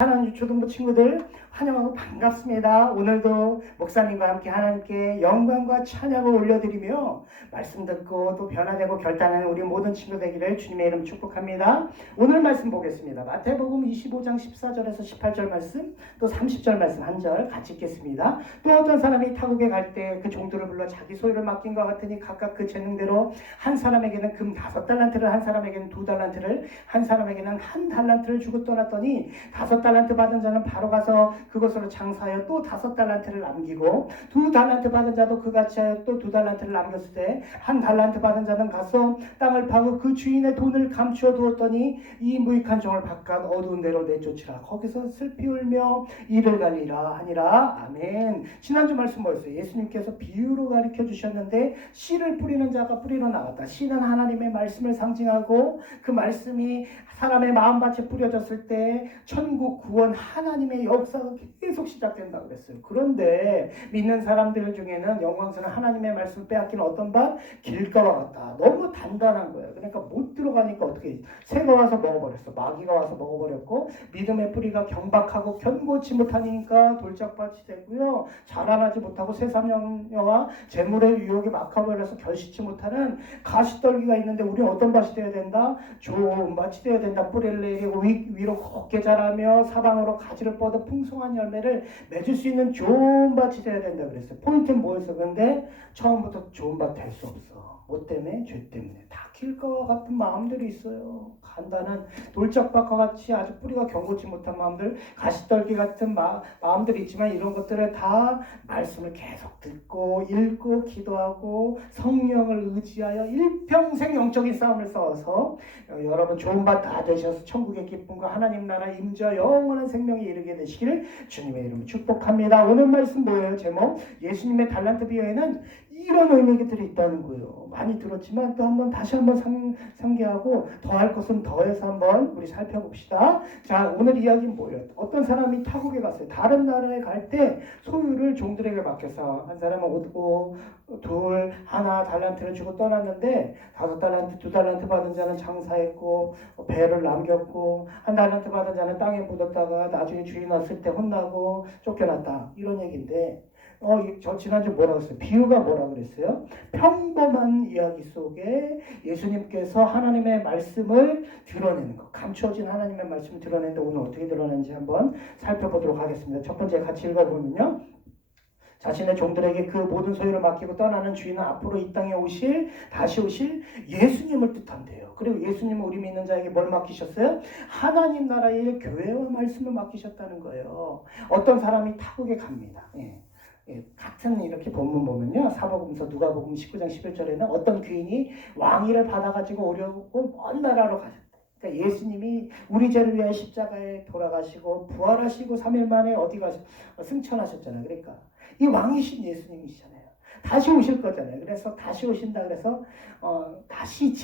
하나님 초등부 친구들 환영하고 반갑습니다. 오늘도 목사님과 함께 하나님께 영광과 찬양을 올려드리며 말씀 듣고 또 변화되고 결단하는 우리 모든 친구 되기를 주님의 이름 축복합니다. 오늘 말씀 보겠습니다. 마태복음 25장 14절에서 18절 말씀, 또 30절 말씀 한 절 같이 읽겠습니다. 또 어떤 사람이 타국에 갈 때 그 종들을 불러 자기 소유를 맡긴 것 같으니 각각 그 재능대로 한 사람에게는 금 5달란트를, 한 사람에게는 2달란트를, 한 사람에게는 1달란트를 주고 떠났더니 5달란트 받은 자는 바로 가서 그것으로 장사하여 또 5달란트를 남기고 2달란트 받은 자도 그같이 하여 또 2달란트를 남겼을 때 1달란트 받은 자는 가서 땅을 파고 그 주인의 돈을 감추어 두었더니 이 무익한 종을 바깥 어두운 데로 내쫓으라. 거기서 슬피 울며 이를 갈리라 하니라. 아멘. 지난주 말씀 뭐였어요? 예수님께서 비유로 가르쳐 주셨는데 씨를 뿌리는 자가 뿌리러 나갔다. 씨는 하나님의 말씀을 상징하고 그 말씀이 사람의 마음밭에 뿌려졌을 때 천국 구원 하나님의 역사가 계속 시작된다 그랬어요. 그런데 믿는 사람들 중에는 영광스러운 하나님의 말씀을 빼앗기는 어떤 밭? 길가와 같다. 너무 단단한 거예요. 그러니까 못 들어가니까 어떻게 새가 와서 먹어버렸어. 마귀가 와서 먹어버렸고 믿음의 뿌리가 경박하고 견고치 못하니까 돌짝밭이 되고요. 자라나지 못하고 새삼령녀와 재물의 유혹에 막혀버려서 결실치 못하는 가시떨기가 있는데 우리는 어떤 밭이 되어야 된다? 좋은 밭이 되어야 된다. 뿌리를 내리고 위로 곱게 자라며 사방으로 가지를 뻗어 풍성한 열매를 맺을 수 있는 좋은 밭이 되어야 된다 그랬어요. 포인트는 뭐였어? 근데 처음부터 좋은 밭 될 수 없어. 뭐 때문에? 죄 때문에. 다 길가와 같은 마음들이 있어요. 간단한 돌짝밭과 같이 아주 뿌리가 견고치 못한 마음들, 가시떨기 같은 마음들이 있지만 이런 것들을 다 말씀을 계속 듣고 읽고 기도하고 성령을 의지하여 일평생 영적인 싸움을 싸워서 여러분 좋은 밭 다 되셔서 천국의 기쁨과 하나님 나라 임자 영원한 생명에 이르게 되시기를 주님의 이름으로 축복합니다. 오늘 말씀 뭐예요? 제목 예수님의 달란트 비유에는 이런 의미들이 있다는 거예요. 많이 들었지만 또 다시 한번 상기하고 더할 것은 더해서 한번 우리 살펴봅시다. 자, 오늘 이야기는 뭐예요? 어떤 사람이 타국에 갔어요. 다른 나라에 갈 때 소유를 종들에게 맡겨서 한 사람은 얻고 둘, 하나 달란트를 주고 떠났는데 5달란트, 2달란트 받은 자는 장사했고 배를 남겼고 1달란트 받은 자는 땅에 묻었다가 나중에 주인 왔을 때 혼나고 쫓겨났다. 이런 얘기인데 저 지난주 뭐라고 했어요? 비유가 뭐라고 그랬어요? 평범한 이야기 속에 예수님께서 하나님의 말씀을 드러내는 것, 감추어진 하나님의 말씀을 드러내는데 오늘 어떻게 드러내는지 한번 살펴보도록 하겠습니다. 첫 번째 같이 읽어보면요. 자신의 종들에게 그 모든 소유를 맡기고 떠나는 주인은 앞으로 이 땅에 다시 오실 예수님을 뜻한대요. 그리고 예수님은 우리 믿는 자에게 뭘 맡기셨어요? 하나님 나라의 일, 교회와 말씀을 맡기셨다는 거예요. 어떤 사람이 타국에 갑니다. 같은 이렇게 본문 보면요. 사복음서 누가복음 19장 11절에는 어떤 귀인이 왕위를 받아가지고 오려고 먼 나라로 가셨다. 그러니까 예수님이 우리 죄를 위하여 십자가에 돌아가시고 부활하시고 3일 만에 어디 가서 승천하셨잖아요. 그러니까 이 왕이신 예수님이시잖아요. 다시 오실 거잖아요. 그래서 다시 오신다 그래서 다시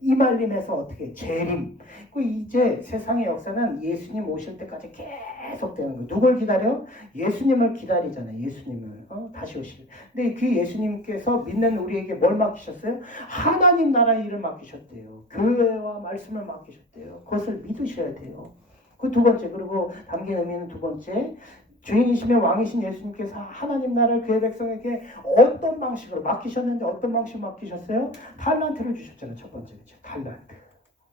이 말림에서 어떻게 재림. 그 이제 세상의 역사는 예수님 오실 때까지 계속 되는 거예요. 누굴 기다려? 예수님을 기다리잖아요. 예수님을 다시 오실. 근데 그 예수님께서 믿는 우리에게 뭘 맡기셨어요? 하나님 나라의 일을 맡기셨대요. 교회와 말씀을 맡기셨대요. 그것을 믿으셔야 돼요. 그 두 번째, 그리고 담긴 의미는 두 번째. 주인이시며 왕이신 예수님께서 하나님 나라를 그의 백성에게 어떤 방식으로 맡기셨는데 어떤 방식으로 맡기셨어요? 달란트를 주셨잖아요. 첫 번째 그렇죠? 달란트.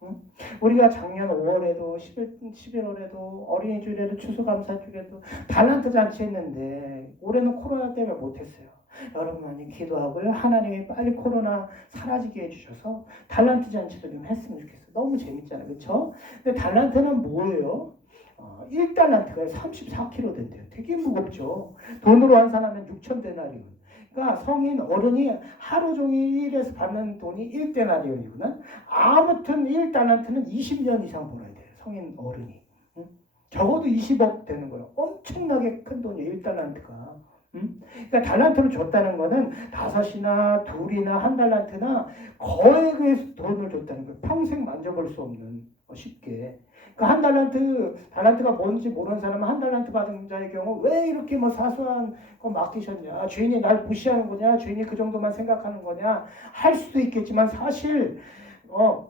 응? 우리가 작년 5월에도 11월에도 어린이 주일에도 추수감사 주일에도 달란트 잔치 했는데 올해는 코로나 때문에 못했어요. 여러분 많이 기도하고요. 하나님이 빨리 코로나 사라지게 해주셔서 달란트 잔치도 좀 했으면 좋겠어요. 너무 재밌잖아요. 그렇죠? 근데 달란트는 뭐예요? 1달란트가 34kg 된대요. 되게 무겁죠. 돈으로 환산하면 6,000데나리온. 그러니까 성인 어른이 하루 종일 일해서 받는 돈이 1데나리온이구나. 아무튼 1달란트는 20년 이상 벌어야 돼요. 성인 어른이. 응? 적어도 20억 되는 거예요. 엄청나게 큰 돈이에요. 1달란트가. 응? 그러니까 달란트를 줬다는 거는 5이나 2이나 1달란트나 거액의 돈을 줬다는 거예요. 평생 만져볼 수 없는 쉽게. 그러니까 달란트가 뭔지 모르는 사람은 1달란트 받은 자의 경우 왜 이렇게 사소한 거 맡기셨냐? 주인이 날 무시하는 거냐? 주인이 그 정도만 생각하는 거냐? 할 수도 있겠지만 사실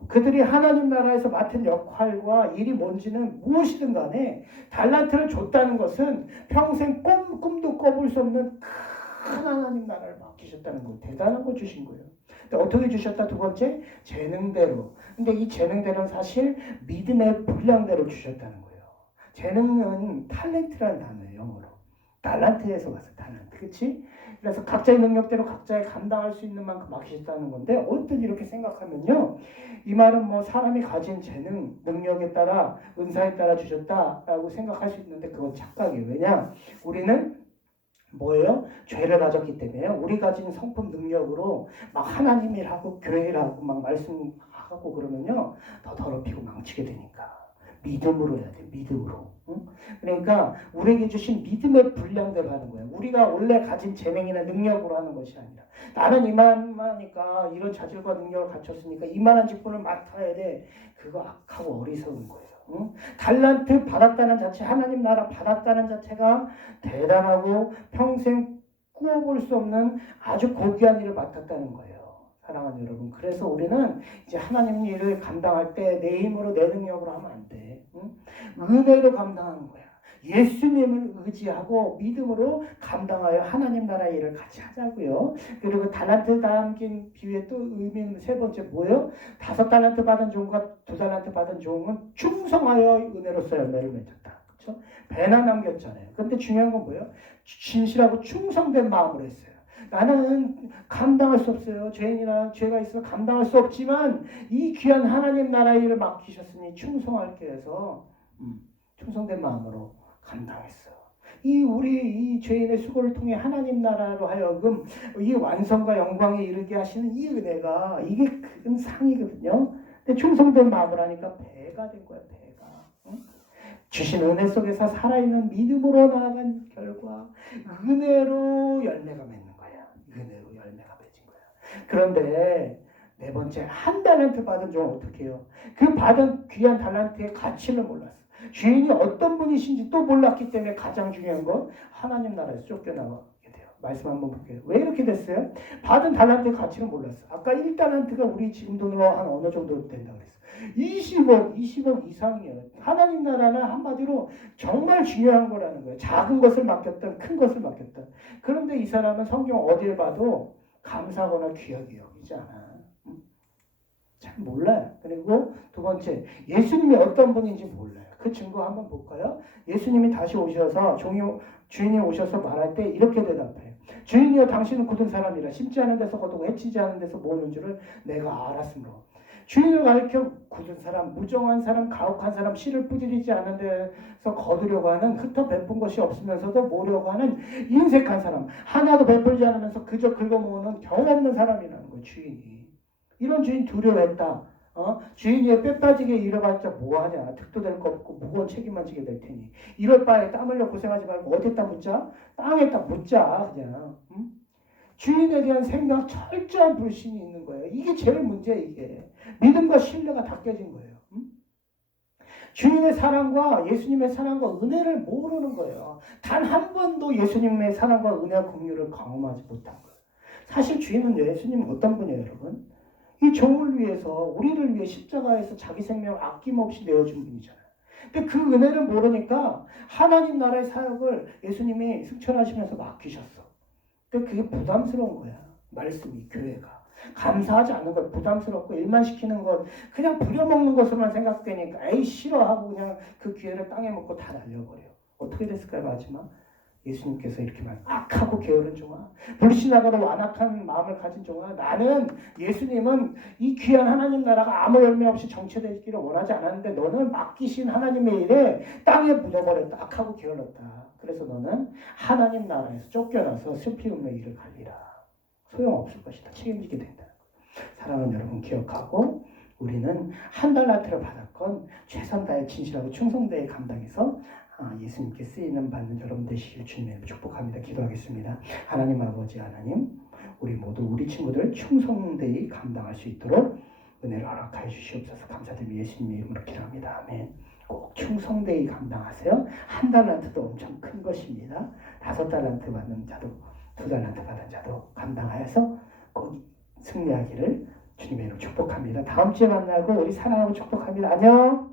그들이 하나님 나라에서 맡은 역할과 일이 뭔지는 무엇이든 간에 달란트를 줬다는 것은 평생 꿈도 꿔볼 수 없는 큰 하나님 나라를 맡기셨다는 거, 대단한 거 주신 거예요. 근데 어떻게 주셨다? 두 번째, 재능대로. 근데 이 재능대로는 사실 믿음의 분량대로 주셨다는 거예요. 재능은 탤런트라는 단어예요, 영어로. 달란트에서 왔어요, 달란트. 그치? 그래서 각자의 능력대로 각자의 감당할 수 있는 만큼 맡기셨다는 건데, 언뜻 이렇게 생각하면요, 이 말은 뭐 사람이 가진 재능, 능력에 따라, 은사에 따라 주셨다라고 생각할 수 있는데, 그건 착각이에요. 왜냐? 우리는 뭐예요? 죄를 가졌기 때문에 우리 가진 성품 능력으로 막 하나님이라고 교회라고 막 말씀하고 그러면요, 더 더럽히고 망치게 되니까 믿음으로 해야 돼. 믿음으로. 응? 그러니까 우리에게 주신 믿음의 분량대로 하는 거예요. 우리가 원래 가진 재능이나 능력으로 하는 것이 아니라, 나는 이만하니까 이런 자질과 능력을 갖췄으니까 이만한 직분을 맡아야 돼. 그거 악하고 어리석은 거예요. 응? 달란트 받았다는 자체, 하나님 나라 받았다는 자체가 대단하고 평생 꾸어볼 수 없는 아주 고귀한 일을 맡았다는 거예요. 사랑하는 여러분, 그래서 우리는 이제 하나님 일을 감당할 때 내 힘으로 내 능력으로 하면 안 돼. 응? 은혜로 감당하는 거야. 예수님을 의지하고 믿음으로 감당하여 하나님 나라 일을 같이 하자고요. 그리고 달란트 담긴 비유의 또 의미는 세 번째 뭐예요? 5달란트 받은 종과 2달란트 받은 종은 충성하여 은혜로서 열매를 맺었다. 그렇죠? 배나 남겼잖아요. 그런데 중요한 건 뭐예요? 진실하고 충성된 마음으로 했어요. 나는 감당할 수 없어요. 죄인이나 죄가 있어 감당할 수 없지만 이 귀한 하나님 나라 일을 맡기셨으니 충성할게 해서 충성된 마음으로 감당했어요. 우리 죄인의 수고를 통해 하나님 나라로 하여금 이 완성과 영광에 이르게 하시는 이 은혜가 이게 큰 상이거든요. 근데 충성된 마음을 하니까 배가 된 거야, 배가. 응? 주신 은혜 속에서 살아있는 믿음으로 나아간 결과 은혜로 열매가 맺는 거야. 은혜로 열매가 맺은 거야. 그런데 네 번째, 1달란트 받은 종은 어떻게 해요? 그 받은 귀한 달란트의 가치를 몰랐어. 주인이 어떤 분이신지 또 몰랐기 때문에 가장 중요한 건 하나님 나라에서 쫓겨나게 돼요. 말씀 한번 볼게요. 왜 이렇게 됐어요? 받은 달란트의 가치를 몰랐어. 아까 1달란트가 우리 지금 돈으로 한 어느 정도 된다고 그랬어? 20억 이상이에요. 하나님 나라는 한마디로 정말 중요한 거라는 거예요. 작은 것을 맡겼던 큰 것을 맡겼던. 그런데 이 사람은 성경 어딜 봐도 감사하거나 귀하게 여기지 않아. 잘 몰라요. 그리고 두 번째, 예수님이 어떤 분인지 몰라요. 그 증거 한번 볼까요? 예수님이 다시 오셔서 주인이 오셔서 말할 때 이렇게 대답해요. 주인이여, 당신은 굳은 사람이라 심지 않은 데서 거두고 해치지 않은 데서 모으는 줄을 내가 알았으므로. 주인을 가리켜 굳은 사람, 무정한 사람, 가혹한 사람, 씨를 뿌리지 않은 데서 거두려고 하는, 흩어 베푼 것이 없으면서도 모으려고 하는 인색한 사람, 하나도 베풀지 않으면서 그저 긁어모으는 경 없는 사람이라는 거예요. 주인이. 이런 주인 두려워했다. 주인이 뼈 빠지게 잃어봤자 뭐하냐. 득도 될 거 없고 무거운 책임만 지게 될 테니. 이럴 바에 땀 흘려 고생하지 말고 어디다 묻자? 땅에다 묻자 그냥. 응? 주인에 대한 생각, 철저한 불신이 있는 거예요. 이게 제일 문제예요. 이게 믿음과 신뢰가 다 깨진 거예요. 응? 주인의 사랑과 예수님의 사랑과 은혜를 모르는 거예요. 단 한 번도 예수님의 사랑과 은혜와 긍휼을 경험하지 못한 거예요. 사실 주인은 예수님 어떤 분이에요, 여러분? 이 종을 위해서, 우리를 위해 십자가에서 자기 생명을 아낌없이 내어준 분이잖아요. 근데 그 은혜를 모르니까 하나님 나라의 사역을 예수님이 승천하시면서 맡기셨어. 근데 그게 부담스러운 거야. 말씀이, 교회가. 감사하지 않는 것, 부담스럽고 일만 시키는 것, 그냥 부려먹는 것으로만 생각되니까 에이 싫어하고 그냥 그 기회를 땅에 먹고 다 날려버려. 어떻게 됐을까요, 마지막? 예수님께서 이렇게 말, 악하고 게으른 종아, 불신하고 완악한 마음을 가진 종아, 나는, 예수님은 이 귀한 하나님 나라가 아무 열매 없이 정체되기를 원하지 않았는데 너는 맡기신 하나님의 일에 땅에 묻어버렸다. 악하고 게을렀다. 그래서 너는 하나님 나라에서 쫓겨나서 슬피 울며 일을 갈리라. 소용없을 것이다. 책임지게 된다. 사랑하는 여러분, 기억하고 우리는 1달란트를 받았건 최선 다해 진실하고 충성되게 감당해서 예수님께 쓰이는 받는 여러분 되시길 주님의 축복합니다. 기도하겠습니다. 하나님 아버지, 하나님, 우리 모두 우리 친구들 충성되이 감당할 수 있도록 은혜를 허락하여 주시옵소서. 감사드리며 예수님의 이름으로 기도합니다. 아멘. 꼭 충성되이 감당하세요. 1달란트도 엄청 큰 것입니다. 5달란트 받는 자도 2달란트 받은 자도 감당하여서 꼭 승리하기를 주님의 이름 축복합니다. 다음 주에 만나고 우리 사랑하고 축복합니다. 안녕.